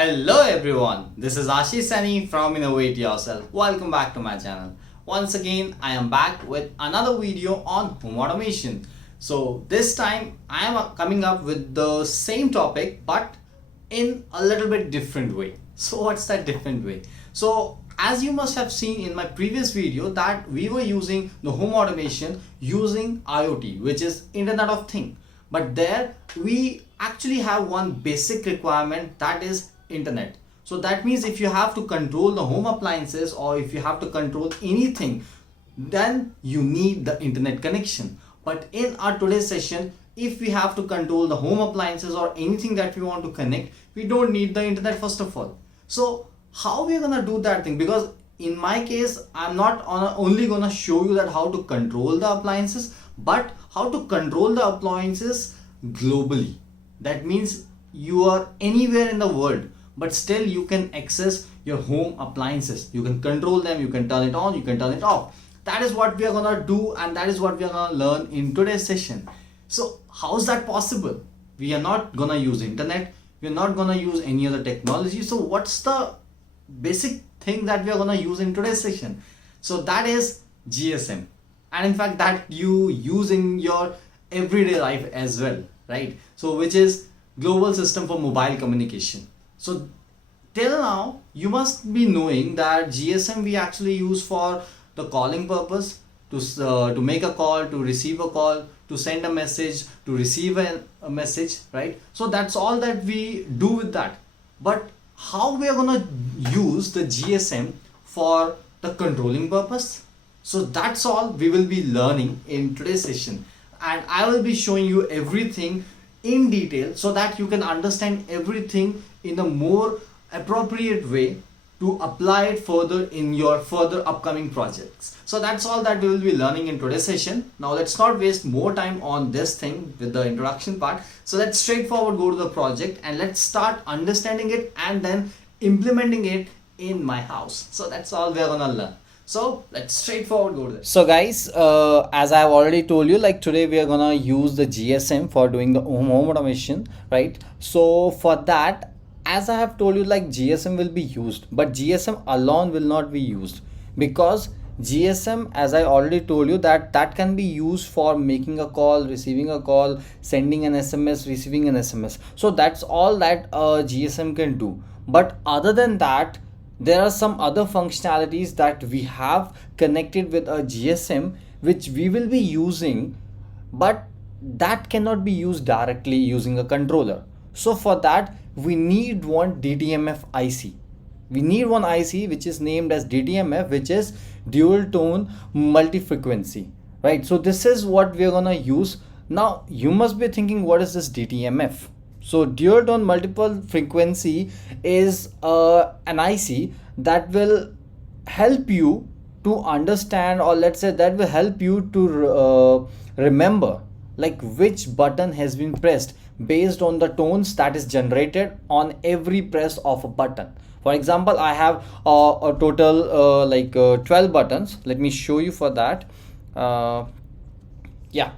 Hello everyone, this is Ashish Sani from Innovate Yourself. Welcome back to my channel. Once again, I am back with another video on home automation. So this time I am coming up with the same topic but in a little bit different way. So what's that different way? So as you must have seen in my previous video that we were using the home automation using IoT, which is Internet of Things. But there we actually have one basic requirement, that is internet. So that means if you have to control the home appliances or if you have to control anything, then you need the internet connection. But in our today's session, if we have to control the home appliances or anything that we want to connect, we don't need the internet first of all. So how we are gonna do that thing? Because in my case, I'm not only gonna show you that how to control the appliances, but how to control the appliances globally. That means you are anywhere in the world, but still you can access your home appliances. You can control them, you can turn it on, you can turn it off. That is what we are gonna do, and that is what we are gonna learn in today's session. So how is that possible? We are not gonna use internet, we are not gonna use any other technology. So what's the basic thing that we are gonna use in today's session? So that is GSM, and in fact that you use in your everyday life as well, right? So which is Global System for Mobile Communication. So till now you must be knowing that GSM we actually use for the calling purpose, to make a call, to receive a call, to send a message, to receive a message, right? So that's all that we do with that. But how we are gonna use the GSM for the controlling purpose? So that's all we will be learning in today's session, and I will be showing you everything in detail so that you can understand everything in a more appropriate way to apply it further in your further upcoming projects. So that's all that we will be learning in today's session. Now let's not waste more time on this thing with the introduction part. So let's straightforward go to the project and let's start understanding it and then implementing it in my house. So that's all we're gonna learn. So let's straightforward go to this. So guys, as I've already told you, like today we are gonna use the GSM for doing the home automation, right? So for that, as I have told you, like GSM will be used, but GSM alone will not be used, because GSM, as I already told you, that can be used for making a call, receiving a call, sending an SMS, receiving an SMS. So that's all that GSM can do. But other than that, there are some other functionalities that we have connected with a GSM which we will be using, but that cannot be used directly using a controller. So for that we need one DTMF IC. We need one IC which is named as DTMF, which is dual tone multi-frequency, right? So this is what we're gonna use. Now you must be thinking, what is this DTMF? So dual tone multiple frequency is an IC that will help you to understand, or let's say that will help you to remember like which button has been pressed based on the tones that is generated on every press of a button. For example, I have a total 12 buttons. Let me show you for that. Yeah,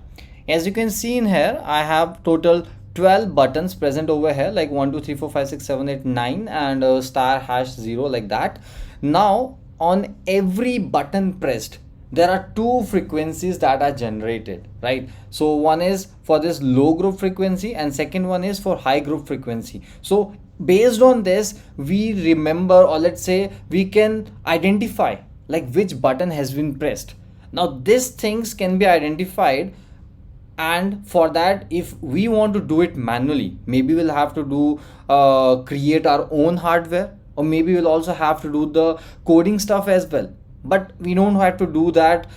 as you can see in here, I have total 12 buttons present over here, like 1 2 3 4 5 6 7 8 9 and star hash 0, like that. Now on every button pressed, there are two frequencies that are generated, right? So one is for this low group frequency and second one is for high group frequency. So based on this, we remember, or let's say we can identify like which button has been pressed. Now these things can be identified, and for that, if we want to do it manually, maybe we'll have to do create our own hardware, or maybe we'll also have to do the coding stuff as well. But we don't have to do that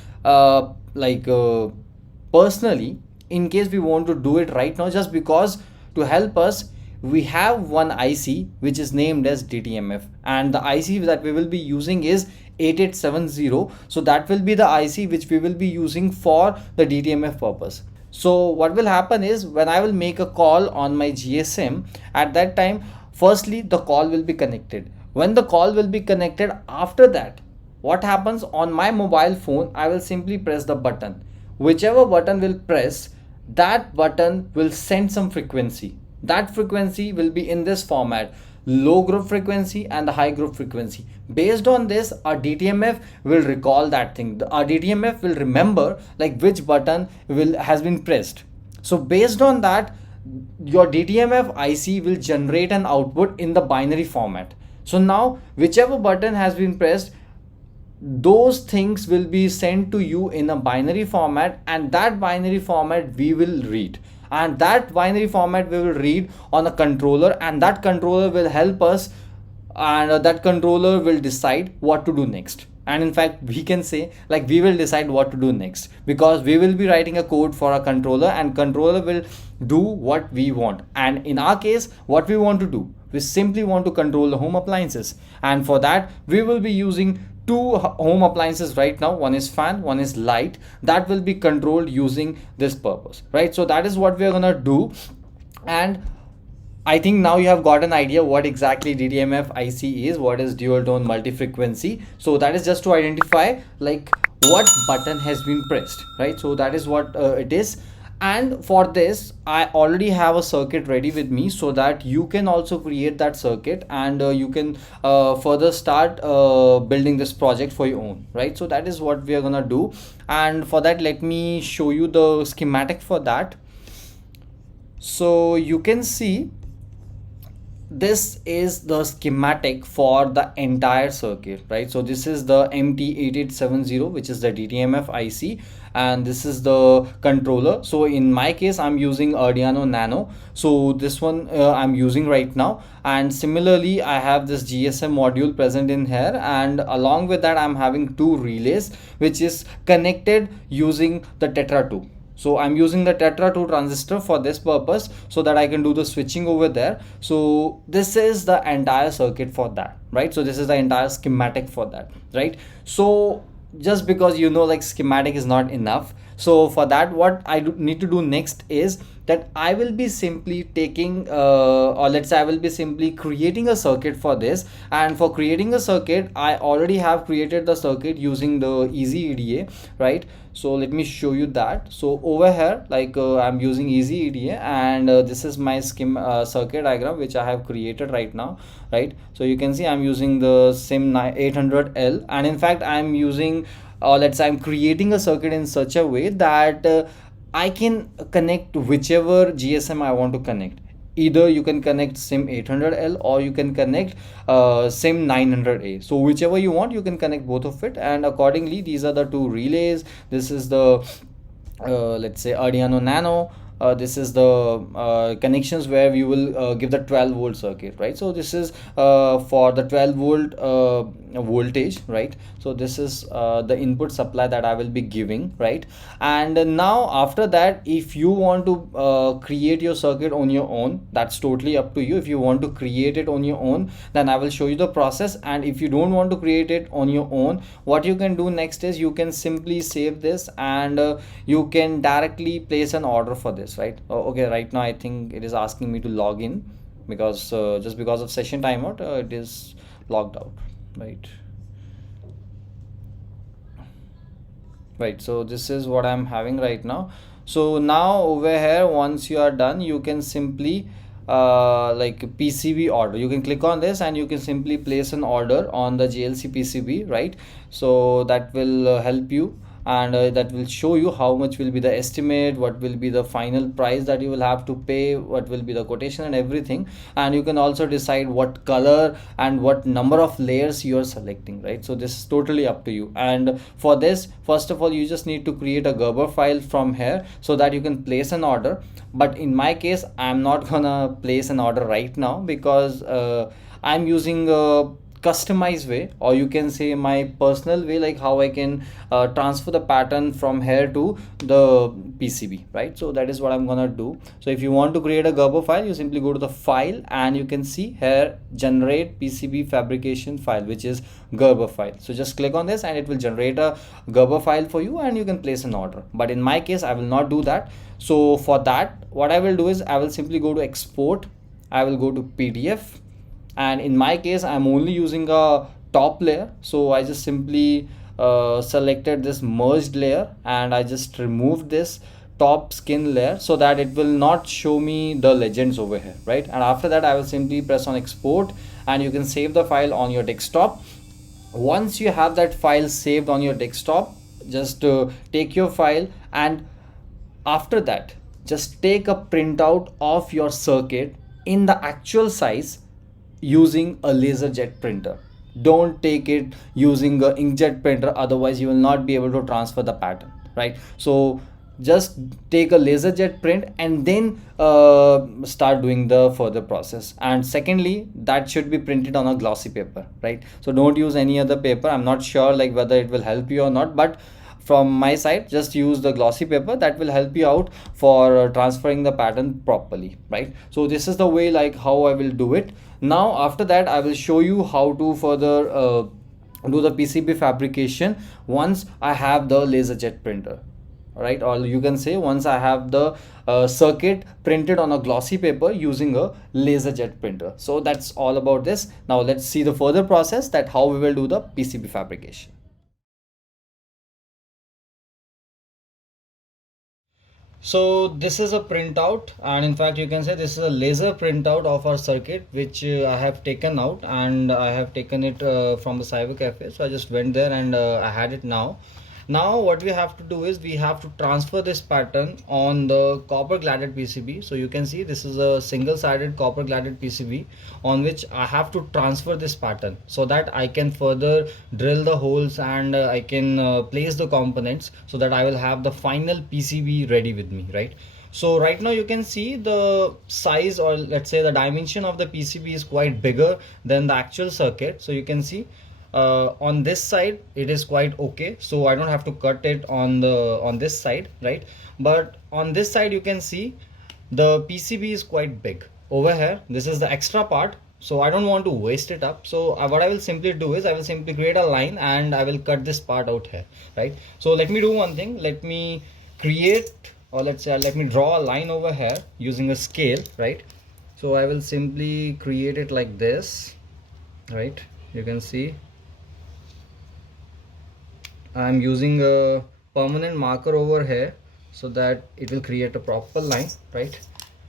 personally, in case we want to do it right now, just because to help us we have one IC which is named as DTMF, and the IC that we will be using is 8870. So that will be the IC which we will be using for the DTMF purpose. So what will happen is, when I will make a call on my GSM, at that time firstly the call will be connected. When the call will be connected, after that what happens on my mobile phone, I will simply press the button. Whichever button will press, that button will send some frequency. That frequency will be in this format. low group frequency and the high group frequency. Based on this, our DTMF will recall that thing. Our DTMF will remember like which button has been pressed. So based on that, your DTMF IC will generate an output in the binary format. So now whichever button has been pressed, those things will be sent to you in a binary format, and that binary format we will read, and that binary format we will read on a controller, and that controller will help us, and that controller will decide what to do next. And in fact, we can say like we will decide what to do next, because we will be writing a code for a controller, and controller will do what we want. And in our case, what we want to do, we simply want to control the home appliances, and for that we will be using two home appliances right now. One is fan, one is light, that will be controlled using this purpose, right? So that is what we are gonna do. And I think now you have got an idea what exactly DTMF IC is, what is dual tone multi-frequency. So that is just to identify like what button has been pressed, right? So that is what it is. And for this, I already have a circuit ready with me, so that you can also create that circuit, and you can further start building this project for your own, right? So that is what we are gonna do. And for that, let me show you the schematic for that. So you can see this is the schematic for the entire circuit, right? So this is the MT8870, which is the DTMF IC, and this is the controller. So in my case, I'm using Arduino Nano, so this one I'm using right now. And similarly, I have this GSM module present in here, and along with that I'm having two relays which is connected using the Tetra 2. So I'm using the Tetra 2 transistor for this purpose, so that I can do the switching over there. So this is the entire circuit for that, right? So this is the entire schematic for that, right? So just because like schematic is not enough, so for that, what I need to do next is that I will be simply taking or let's say I will be simply creating a circuit for this. And for creating a circuit, I already have created the circuit using the EasyEda, right? So let me show you that. So over here, like I'm using EasyEda, and this is my circuit diagram which I have created right now, right? So you can see I'm using the SIM 800L, and in fact I'm using let's say I'm creating a circuit in such a way that I can connect whichever GSM I want to connect. Either you can connect SIM 800L or you can connect SIM 900A. So whichever you want, you can connect both of it, and accordingly these are the two relays. This is the let's say Arduino Nano. This is the connections where we will give the 12-volt circuit, right? So this is for the 12-volt voltage, right? So this is the input supply that I will be giving, right? And now after that, if you want to create your circuit on your own, that's totally up to you. If you want to create it on your own, then I will show you the process. And if you don't want to create it on your own, what you can do next is you can simply save this, and you can directly place an order for this, right? Okay, right now I think it is asking me to log in, because just because of session timeout it is logged out, right? So this is what I'm having right now. So now over here, once you are done, you can simply like PCB order, you can click on this and you can simply place an order on the JLC PCB, right? So that will help you, and that will show you how much will be the estimate, what will be the final price that you will have to pay, what will be the quotation and everything. And you can also decide what color and what number of layers you are selecting, right? So this is totally up to you. And for this, first of all, you just need to create a Gerber file from here so that you can place an order. But in my case, I'm not gonna place an order right now, because I'm using a customized way, or you can say my personal way, like how I can transfer the pattern from here to the PCB, right? So that is what I'm gonna do. So if you want to create a Gerber file, you simply go to the file and you can see here generate PCB fabrication file, which is Gerber file. So just click on this and it will generate a Gerber file for you, and you can place an order. But in my case, I will not do that. So for that, what I will do is I will simply go to export, I will go to PDF, and in my case I'm only using a top layer. So I just simply selected this merged layer, and I just removed this top skin layer so that it will not show me the legends over here, right? And after that I will simply press on export, and you can save the file on your desktop. Once you have that file saved on your desktop, just take your file, and after that just take a printout of your circuit in the actual size using a laser jet printer. Don't take it using a inkjet printer, otherwise you will not be able to transfer the pattern, right? So just take a laser jet print and then start doing the further process. And secondly, that should be printed on a glossy paper, right? So don't use any other paper. I'm not sure like whether it will help you or not, but from my side just use the glossy paper. That will help you out for transferring the pattern properly, right? So this is the way like how I will do it. Now after that I will show you how to further do the PCB fabrication once I have the laser jet printer, right? Or you can say once I have the circuit printed on a glossy paper using a laser jet printer. So that's all about this. Now let's see the further process, that how we will do the PCB fabrication. So this is a printout, and in fact you can say this is a laser printout of our circuit which I have taken out, and I have taken it from the cyber cafe. So I just went there and I had it now. Now what we have to do is we have to transfer this pattern on the copper cladded PCB. So you can see this is a single sided copper cladded PCB on which I have to transfer this pattern so that I can further drill the holes, and I can place the components so that I will have the final PCB ready with me, right? So right now you can see the size, or let's say the dimension of the PCB is quite bigger than the actual circuit. So you can see on this side it is quite okay, so I don't have to cut it on this side, right? But on this side you can see the PCB is quite big over here. This is the extra part, so I don't want to waste it up. So what I will simply do is I will simply create a line and I will cut this part out here, right? So let me do one thing. Let me create, or let's say let me draw a line over here using a scale, right? So I will simply create it like this, right? You can see I'm using a permanent marker over here so that it will create a proper line, right?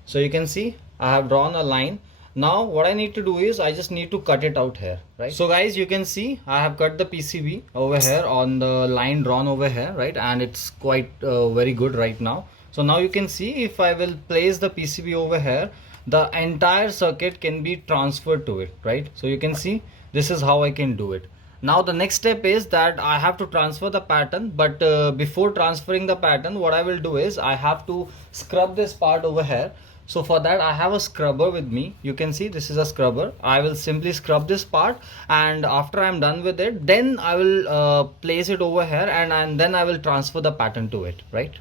So you can see I have drawn a line. Now what I need to do is I just need to cut it out here, right? So guys, you can see I have cut the PCB over here on the line drawn over here, right? And it's quite very good right now. So now you can see if I will place the PCB over here, the entire circuit can be transferred to it, right? So you can see this is how I can do it. Now the next step is that I have to transfer the pattern, but before transferring the pattern, what I will do is I have to scrub this part over here. So for that I have a scrubber with me. You can see this is a scrubber. I will simply scrub this part, and after I'm done with it, then I will place it over here, and then I will transfer the pattern to it, right?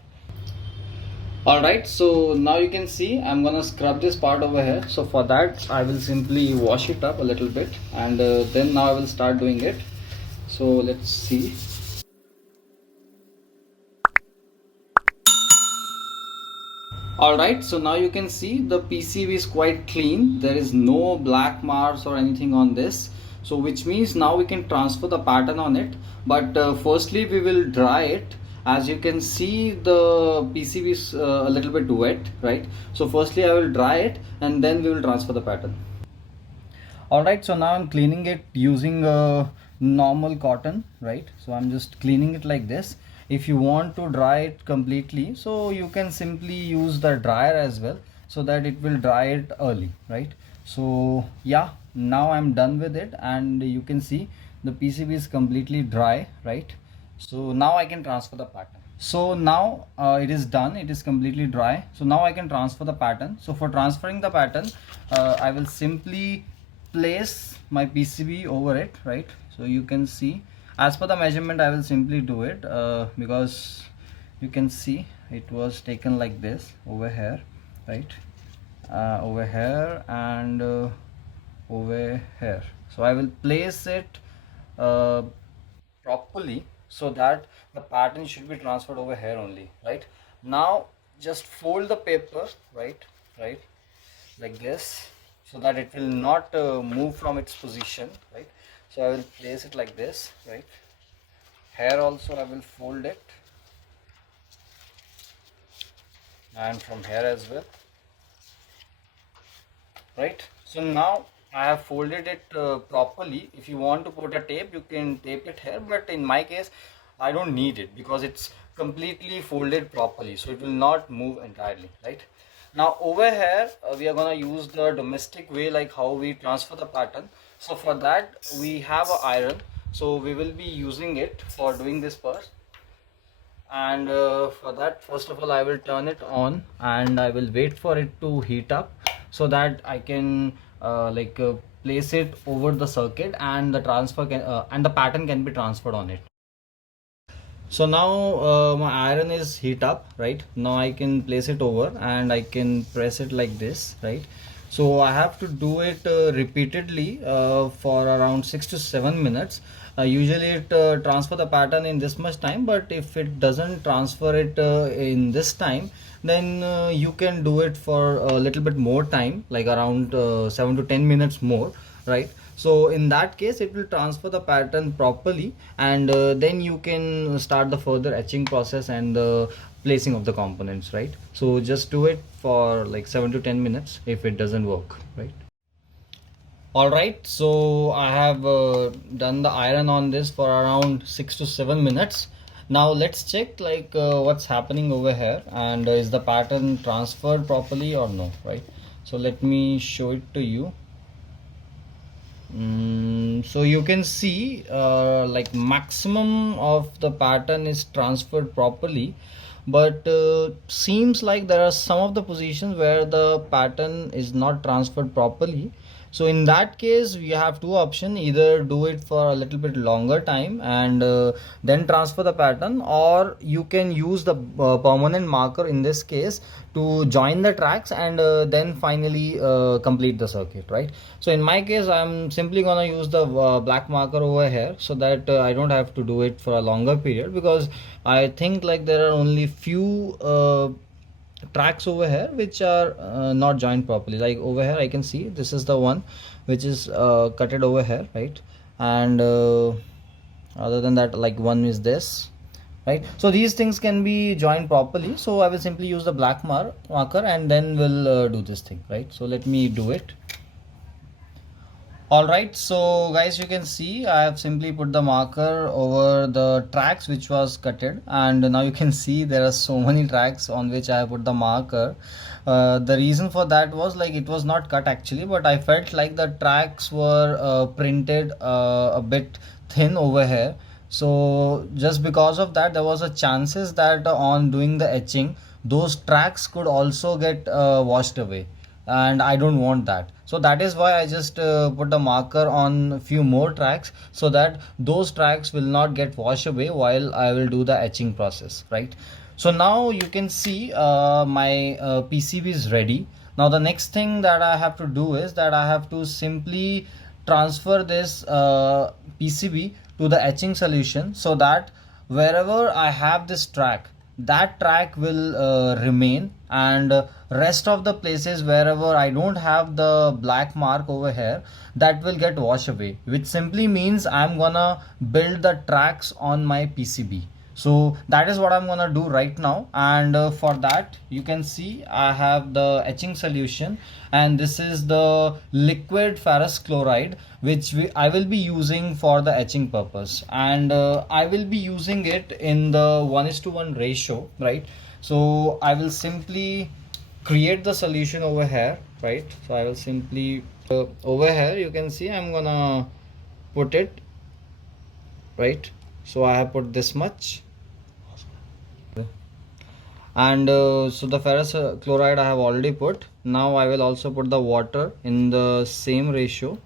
Alright, so now you can see I'm gonna scrub this part over here. So for that I will simply wash it up a little bit, and then now I will start doing it. So let's see. Alright, so now you can see the PCB is quite clean. There is no black marks or anything on this, so which means now we can transfer the pattern on it. But firstly we will dry it. As you can see the PCB is a little bit wet, right? So firstly I will dry it and then we will transfer the pattern. Alright, so now I'm cleaning it using normal cotton, right? So I'm just cleaning it like this. If you want to dry it completely, so you can simply use the dryer as well, so that it will dry it early, right? So yeah, now I'm done with it, and you can see the PCB is completely dry, right? So now I can transfer the pattern. So now it is done, it is completely dry. So now I can transfer the pattern. So for transferring the pattern, I will simply place my PCB over it, right? So you can see as per the measurement I will simply do it, because you can see it was taken like this over here, right? Over here and over here. So I will place it properly so that the pattern should be transferred over here only, right? Now just fold the paper, right, like this, so that it will not move from its position, right? So I will place it like this, right? Here also I will fold it. and from here as well, right? So now I have folded it properly. If you want to put a tape, you can tape it here, but in my case I don't need it because it's completely folded properly, so it will not move entirely, right? Now over here we are gonna use the domestic way, like how we transfer the pattern. So for that we have an iron, so we will be using it for doing this part. And for that, first of all, I will turn it on and I will wait for it to heat up so that I can place it over the circuit, and the transfer can and the pattern can be transferred on it. So now my iron is heat up, right? Now I can place it over and I can press it like this, right? So I have to do it repeatedly for around 6 to 7 minutes. Usually it transfer the pattern in this much time, but if it doesn't transfer it in this time, then you can do it for a little bit more time, like around 7 to 10 minutes more, right? So in that case it will transfer the pattern properly, and then you can start the further etching process and the placing of the components, right? So just do it for like 7 to 10 minutes if it doesn't work, right? All right, so I have done the iron on this for around 6 to 7 minutes. Now let's check what's happening over here, and is the pattern transferred properly or no, right? So let me show it to you. So you can see like maximum of the pattern is transferred properly, but seems like there are some of the positions where the pattern is not transferred properly. So in that case we have two options: either do it for a little bit longer time and then transfer the pattern, or you can use the permanent marker in this case to join the tracks and then finally complete the circuit, right? So in my case I'm simply gonna use the black marker over here so that I don't have to do it for a longer period, because I think like there are only few tracks over here which are not joined properly. Like over here I can see this is the one which is cutted over here, right? And other than that, like one is this, right? So these things can be joined properly, so I will simply use the black marker and then we'll do this thing, right? So let me do it. All right, so guys, you can see I have simply put the marker over the tracks which was cutted, and now you can see there are so many tracks on which I have put the marker. The reason for that was like it was not cut actually, but I felt like the tracks were printed a bit thin over here. So just because of that, there was a chances that on doing the etching, those tracks could also get washed away, and I don't want that. So that is why I just put a marker on a few more tracks so that those tracks will not get washed away while I will do the etching process, right? So now you can see my PCB is ready. Now the next thing that I have to do is that I have to simply transfer this PCB to the etching solution, so that wherever I have this track, that track will remain, and rest of the places wherever I don't have the black mark over here, that will get washed away, which simply means I'm gonna build the tracks on my PCB. So that is what I'm gonna do right now, and for that you can see I have the etching solution, and this is the liquid ferrous chloride which I will be using for the etching purpose, and I will be using it in the 1:1 ratio, right? So I will simply create the solution over here, right? So I will simply over here you can see I'm gonna put it, right? So I have put this much, and so the ferrous chloride I have already put. Now I will also put the water in the same ratio,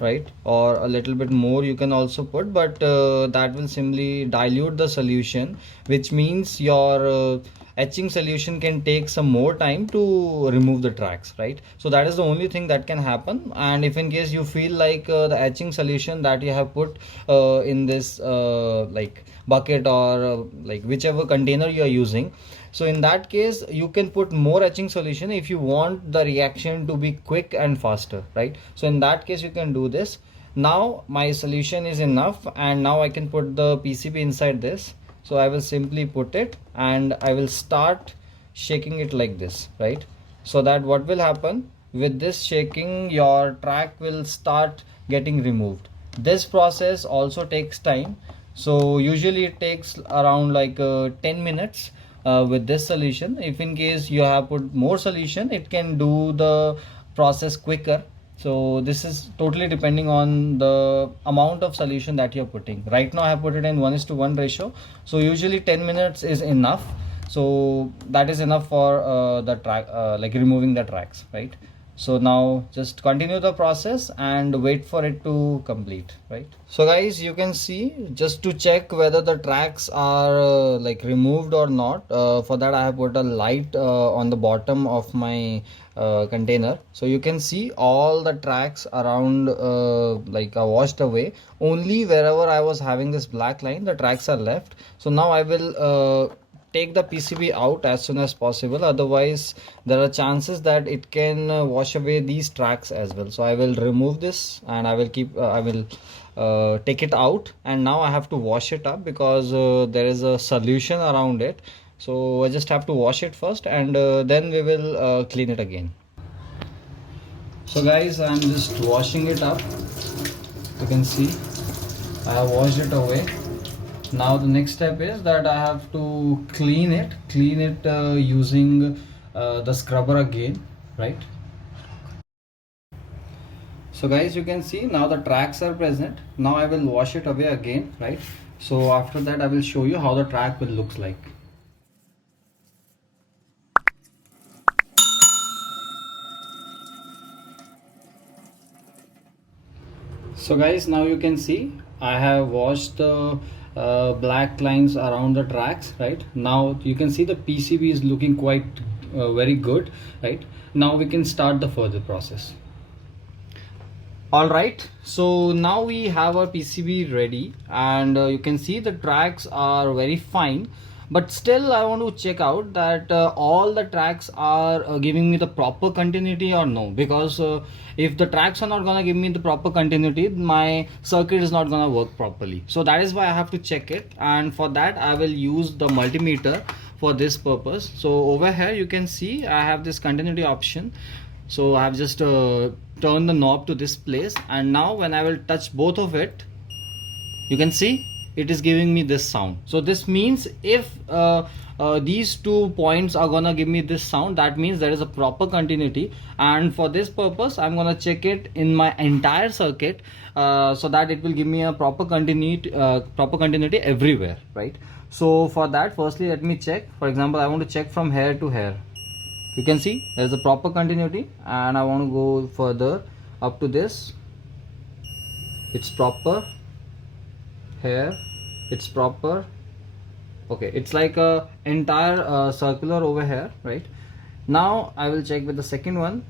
right? Or a little bit more you can also put, but that will simply dilute the solution, which means your etching solution can take some more time to remove the tracks, right? So that is the only thing that can happen. And if in case you feel like the etching solution that you have put in this like bucket or like whichever container you are using, so in that case you can put more etching solution if you want the reaction to be quick and faster, right? So in that case you can do this. Now my solution is enough, and now I can put the PCB inside this. So I will simply put it and I will start shaking it like this, right? So that what will happen with this shaking, your track will start getting removed. This process also takes time, so usually it takes around like 10 minutes with this solution. If in case you have put more solution, it can do the process quicker. So this is totally depending on the amount of solution that you're putting. Right now I have put it in 1:1 ratio, so usually 10 minutes is enough. So that is enough for the track, like removing the tracks, right? So now just continue the process and wait for it to complete, right? So guys, you can see, just to check whether the tracks are like removed or not, for that I have put a light on the bottom of my container, so you can see all the tracks around like are washed away. Only wherever I was having this black line, the tracks are left. So now I will take the PCB out as soon as possible, otherwise there are chances that it can wash away these tracks as well. So I will remove this and I will take it out, and now I have to wash it up because there is a solution around it. So I just have to wash it first, and then we will clean it again. So guys, I'm just washing it up. You can see I have washed it away. Now the next step is that I have to clean it using the scrubber again, right? So guys, you can see now the tracks are present. Now I will wash it away again, right? So after that I will show you how the track will look like. So guys, now you can see I have washed the black lines around the tracks, right? Now you can see the PCB is looking quite very good, right? Now we can start the further process. All right, so now we have our PCB ready, and you can see the tracks are very fine, but still I want to check out that all the tracks are giving me the proper continuity or no, because if the tracks are not gonna give me the proper continuity, my circuit is not gonna work properly. So that is why I have to check it, and for that I will use the multimeter for this purpose. So over here you can see I have this continuity option. So I have just turned the knob to this place, and now when I will touch both of it, you can see it is giving me this sound. So this means if these 2 points are gonna give me this sound, that means there is a proper continuity, and for this purpose I'm gonna check it in my entire circuit so that it will give me a proper continuity everywhere, right? So for that, firstly let me check. For example, I want to check from here to here. You can see there is a proper continuity, and I want to go further up to this. It's proper. Here it's proper. Okay, it's like a entire circular over here, right? Now I will check with the second one.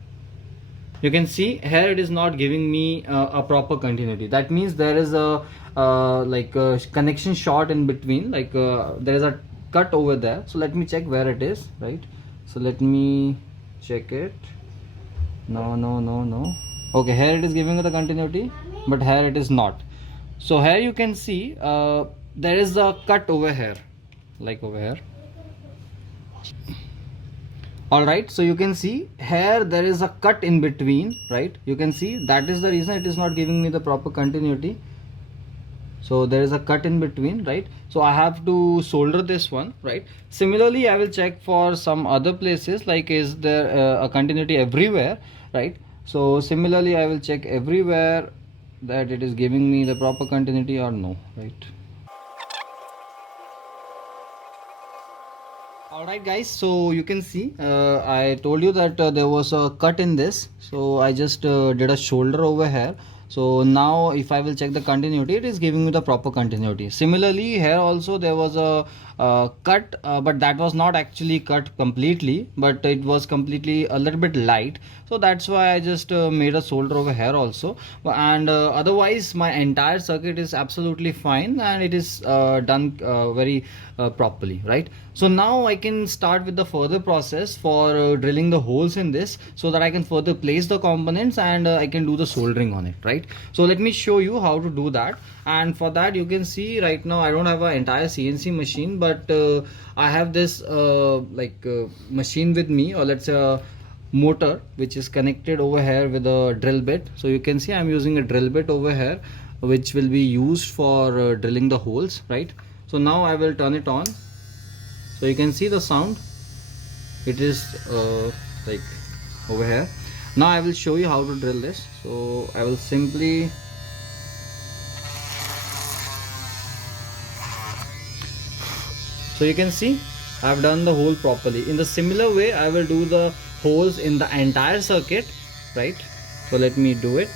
You can see here it is not giving me a proper continuity. That means there is a like a connection short in between, like there is a cut over there. So let me check where it is, right? So let me check it. No. Okay, here it is giving you the continuity, but here it is not. So here you can see there is a cut over here, like over here. Alright, so you can see here there is a cut in between, right? You can see that is the reason it is not giving me the proper continuity. So there is a cut in between, right? So I have to solder this one, right? Similarly, I will check for some other places, like is there a continuity everywhere, right? So similarly, I will check everywhere that it is giving me the proper continuity or no, right? Alright guys, so you can see I told you that there was a cut in this, so I just did a shoulder over here. So now if I will check the continuity, it is giving me the proper continuity. Similarly, here also there was a cut, but that was not actually cut completely, but it was completely a little bit light. So that's why I just made a solder over here also, and otherwise my entire circuit is absolutely fine, and it is done very properly, right? So now I can start with the further process for drilling the holes in this, so that I can further place the components, and I can do the soldering on it, right? right? So let me show you how to do that. And for that, you can see right now I don't have an entire CNC machine, but I have this machine with me, or let's say a motor which is connected over here with a drill bit. So you can see I'm using a drill bit over here which will be used for drilling the holes, right? So now I will turn it on. So you can see the sound. It is like over here. Now I will show you how to drill this. So I will simply so you can see I've done the hole properly. In the similar way I will do the holes in the entire circuit, right? So let me do it.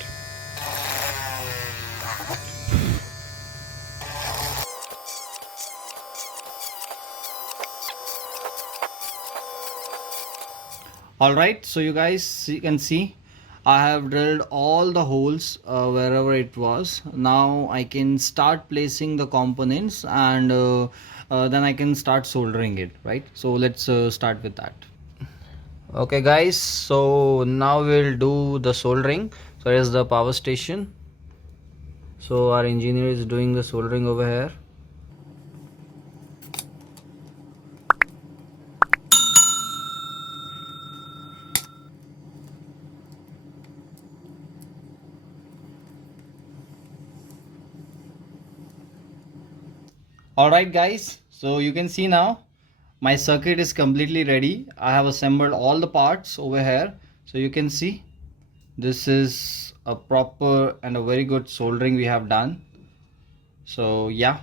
Alright, so you guys can see I have drilled all the holes wherever it was. Now I can start placing the components, and then I can start soldering it, right? So let's start with that. Okay guys, so now we'll do the soldering. So here's the power station. So our engineer is doing the soldering over here. Alright guys, so you can see now my circuit is completely ready. I have assembled all the parts over here. So you can see this is a proper and a very good soldering we have done. So yeah,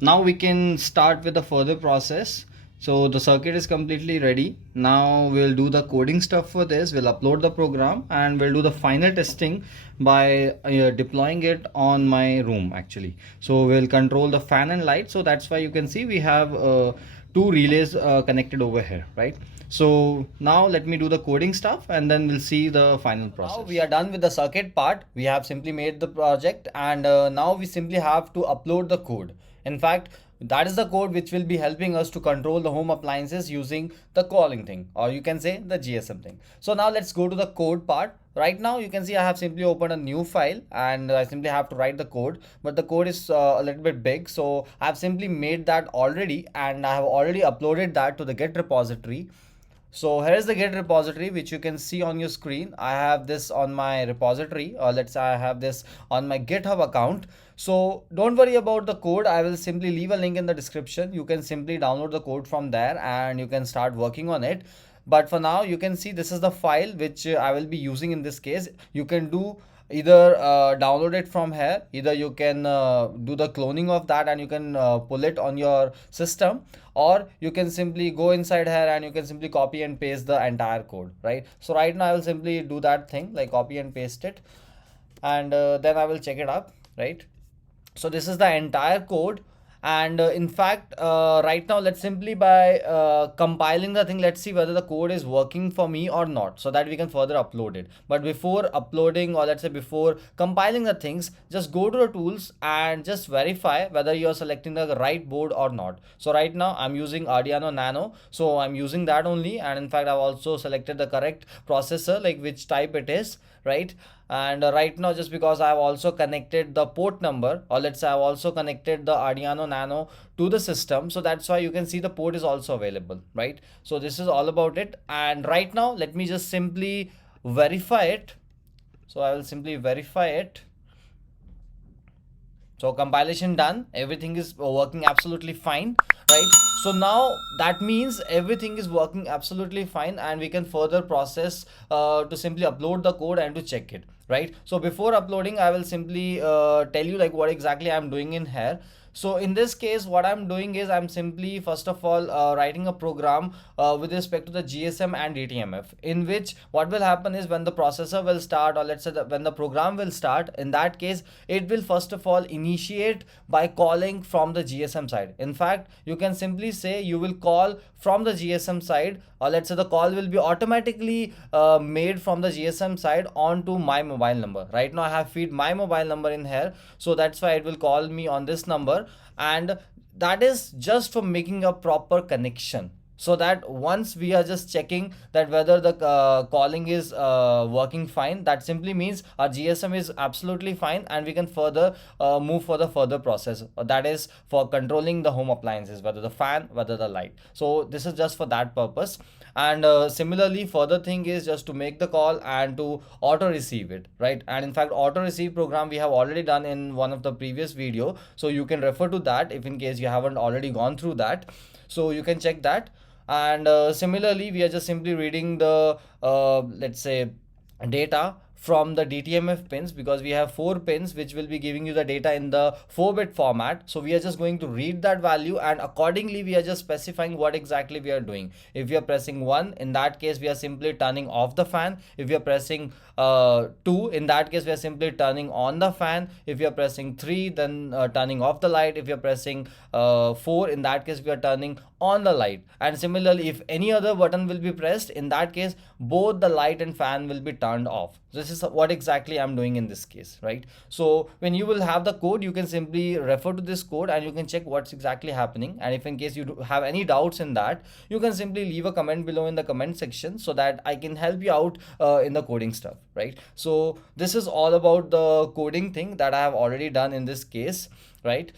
now we can start with the further process. So the circuit is completely ready. Now we'll do the coding stuff for this. We'll upload the program and we'll do the final testing by deploying it on my room actually. So we'll control the fan and light. So that's why you can see we have two relays connected over here, right? So now let me do the coding stuff and then we'll see the final process. Now we are done with the circuit part. We have simply made the project, and now we simply have to upload the code. In fact, that is the code which will be helping us to control the home appliances using the calling thing, or you can say the GSM thing. So now let's go to the code part. Right now you can see I have simply opened a new file and I simply have to write the code, but the code is a little bit big. So I have simply made that already and I have already uploaded that to the Git repository. So here is the Git repository which you can see on your screen. I have this on my repository, or let's say I have this on my GitHub account. So don't worry about the code. I will simply leave a link in the description. You can simply download the code from there and you can start working on it. But for now you can see this is the file which I will be using in this case. You can do either download it from here, either you can do the cloning of that and you can pull it on your system, or you can simply go inside here and you can simply copy and paste the entire code, right? So right now I will simply do that thing, like copy and paste it, and then I will check it up, right? So this is the entire code. And in fact right now let's simply by compiling the thing, let's see whether the code is working for me or not, so that we can further upload it. But before uploading, or let's say before compiling the things, just go to the tools and just verify whether you're selecting the right board or not. So right now I'm using Arduino Nano, so I'm using that only, and in fact I've also selected the correct processor, like which type it is, right? And right now, just because I have also connected the port number, or let's say I've also connected the Arduino Nano to the system, so that's why you can see the port is also available, right? So this is all about it. And right now let me just simply verify it. So I will simply verify it. So compilation done, everything is working absolutely fine, right? So now that means everything is working absolutely fine and we can further process to simply upload the code and to check it, right? So before uploading, I will simply tell you like what exactly I'm doing in here. So in this case, what I'm doing is I'm simply first of all writing a program with respect to the GSM and DTMF, in which what will happen is when the processor will start, or let's say that when the program will start, in that case it will first of all initiate by calling from the GSM side. In fact, you can simply say you will call from the GSM side, or let's say the call will be automatically made from the GSM side onto my mobile number. Right now I have feed my mobile number in here, so that's why it will call me on this number, and that is just for making a proper connection, so that once we are just checking that whether the calling is working fine, that simply means our GSM is absolutely fine and we can further move for the further process, that is for controlling the home appliances, whether the fan, whether the light. So this is just for that purpose. And similarly, further thing is just to make the call and to auto receive it, right? And in fact, auto receive program we have already done in one of the previous video, so you can refer to that if in case you haven't already gone through that, so you can check that. And similarly, we are just simply reading the let's say data from the DTMF pins, because we have 4 pins which will be giving you the data in the 4-bit format. So we are just going to read that value, and accordingly we are just specifying what exactly we are doing. If we are pressing 1, in that case we are simply turning off the fan. If we are pressing 2, in that case we are simply turning on the fan. If we are pressing 3, then turning off the light. If you are pressing 4, in that case we are turning on the light. And similarly, if any other button will be pressed, in that case both the light and fan will be turned off. This is what exactly I'm doing in this case, right? So when you will have the code, you can simply refer to this code and you can check what's exactly happening. And if in case you have any doubts in that, you can simply leave a comment below in the comment section so that I can help you out in the coding stuff, right? So this is all about the coding thing that I have already done in this case, right?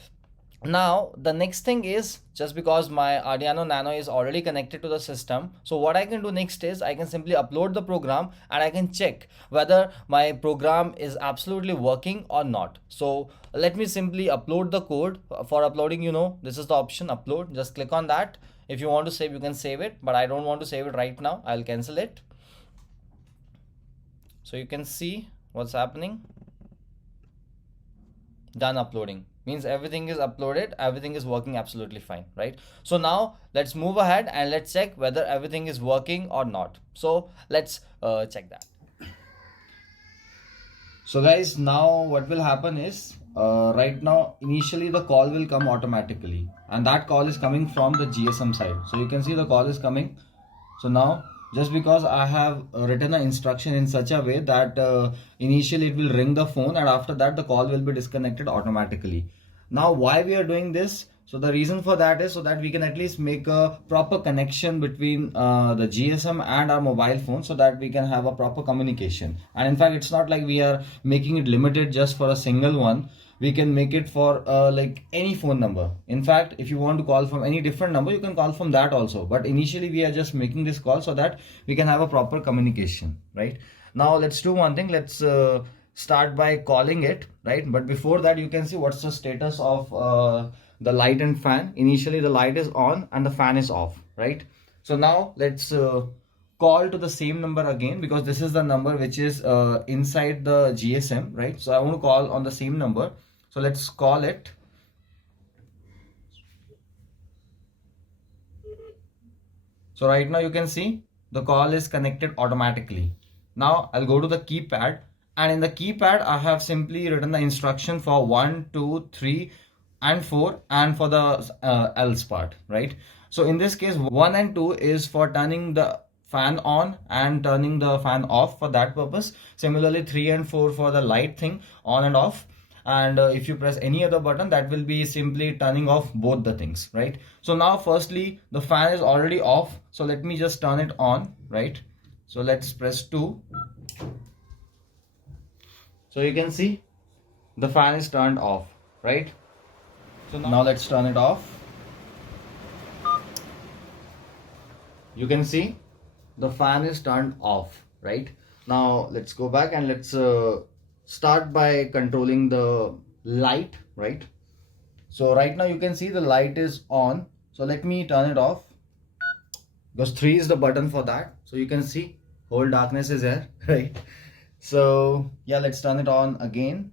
Now the next thing is, just because my Arduino Nano is already connected to the system, so what I can do next is I can simply upload the program and I can check whether my program is absolutely working or not. So let me simply upload the code. For uploading, this is the option, upload. Just click on that. If you want to save, you can save it, but I don't want to save it right now. I'll cancel it. So you can see what's happening. Done uploading. Means everything is uploaded, everything is working absolutely fine, right? So now let's move ahead and let's check whether everything is working or not. So let's check that. So guys, now what will happen is right now initially the call will come automatically, and that call is coming from the GSM side. So you can see the call is coming. So now, just because I have written an instruction in such a way that initially it will ring the phone and after that the call will be disconnected automatically. Now why we are doing this? So the reason for that is so that we can at least make a proper connection between the GSM and our mobile phone, so that we can have a proper communication. And in fact, it's not like we are making it limited just for a single one. We can make it for like any phone number. In fact, if you want to call from any different number, you can call from that also. But initially we are just making this call so that we can have a proper communication, right? Now let's do one thing. Let's start by calling it, right? But before that, you can see what's the status of the light and fan. Initially the light is on and the fan is off, right? So now let's call to the same number again, because this is the number which is inside the GSM, right? So I want to call on the same number. So let's call it. So right now you can see the call is connected automatically. Now I'll go to the keypad, and in the keypad I have simply written the instruction for 1, 2, 3 and 4, and for the else part, right? So in this case 1 and 2 is for turning the fan on and turning the fan off, for that purpose. Similarly 3 and 4 for the light thing, on and off. And if you press any other button, that will be simply turning off both the things, right? So now firstly the fan is already off, so let me just turn it on, right? So let's press 2. So you can see the fan is turned off, right? So now let's turn it off. You can see the fan is turned off, right? Now let's go back and let's start by controlling the light, right? So right now you can see the light is on. So let me turn it off, because 3 is the button for that. So you can see whole darkness is there, right? So yeah, let's turn it on again.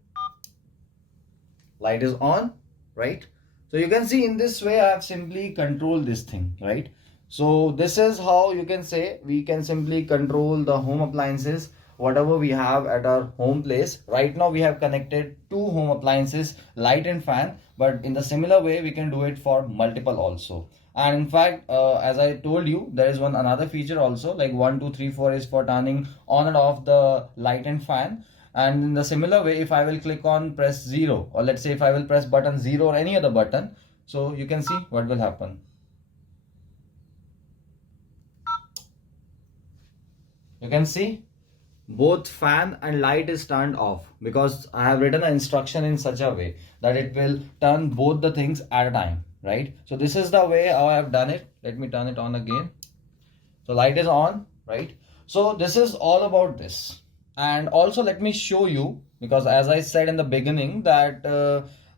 Light is on, right? So you can see in this way I have simply controlled this thing, right? So this is how you can say we can simply control the home appliances, whatever we have at our home place. Right now we have connected 2 home appliances, light and fan, but in the similar way we can do it for multiple also. And in fact, as I told you, there is another feature also, like 1, 2, 3, 4 is for turning on and off the light and fan. And in the similar way, if I will click on press 0, or let's say if I will press button 0 or any other button, so you can see what will happen. You can see both fan and light is turned off because I have written an instruction in such a way that it will turn both the things at a time, right? So this is the way how I have done it. Let me turn it on again. So light is on, right? So this is all about this. And also let me show you, because as I said in the beginning that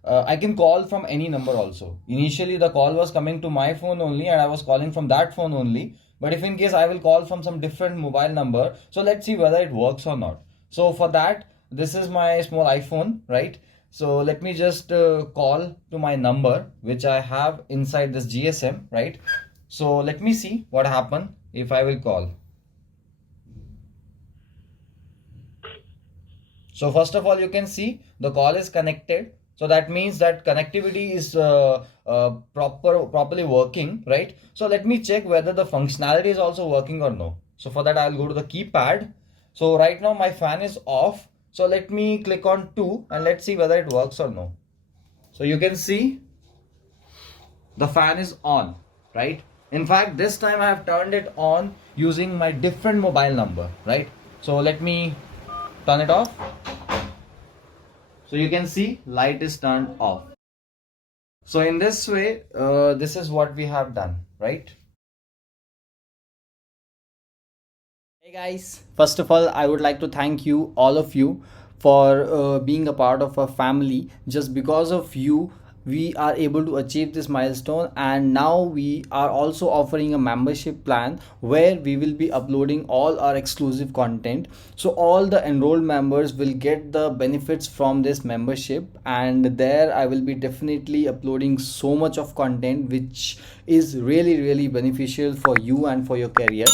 I can call from any number also. Initially the call was coming to my phone only and I was calling from that phone only. But if in case I will call from some different mobile number, so let's see whether it works or not. So for that, this is my small iPhone, right? So let me just call to my number which I have inside this GSM, right? So let me see what happen if I will call. So first of all, you can see the call is connected. So that means that connectivity is properly working, right? So let me check whether the functionality is also working or no. So for that, I'll go to the keypad. So right now my fan is off. So let me click on 2 and let's see whether it works or no. So you can see the fan is on, right? In fact, this time I have turned it on using my different mobile number, right? So let me turn it off. So you can see light is turned off. So in this way, this is what we have done, right? Hey guys, first of all, I would like to thank you, all of you, for being a part of our family. Just because of you, we are able to achieve this milestone, and now we are also offering a membership plan where we will be uploading all our exclusive content. So all the enrolled members will get the benefits from this membership, and there I will be definitely uploading so much of content which is really beneficial for you and for your career.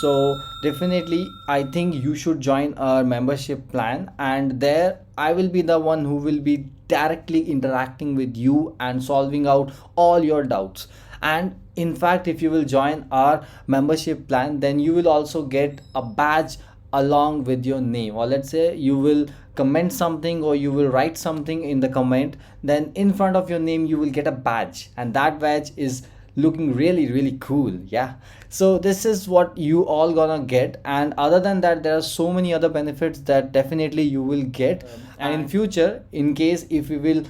So definitely I think you should join our membership plan, and there I will be the one who will be directly interacting with you and solving out all your doubts. And in fact, if you will join our membership plan, then you will also get a badge along with your name. Or let's say you will comment something or you will write something in the comment, then in front of your name you will get a badge, and that badge is looking really cool. Yeah, so this is what you all gonna get, and other than that there are so many other benefits that definitely you will get. And in future, in case if we will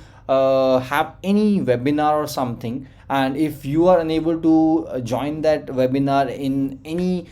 have any webinar or something, and if you are unable to join that webinar in any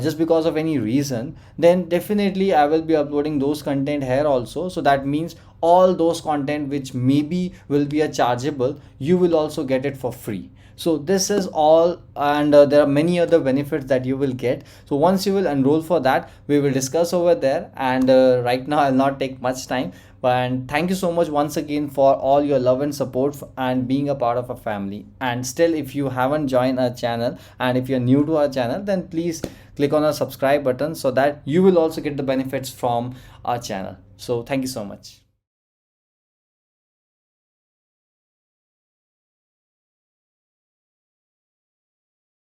just because of any reason, then definitely I will be uploading those content here also. So that means all those content which maybe will be a chargeable, you will also get it for free. So this is all, and there are many other benefits that you will get. So once you will enroll for that, we will discuss over there, and right now I'll not take much time. But thank you so much once again for all your love and support and being a part of our family. And still, if you haven't joined our channel and if you're new to our channel, then please click on our subscribe button so that you will also get the benefits from our channel. So thank you so much.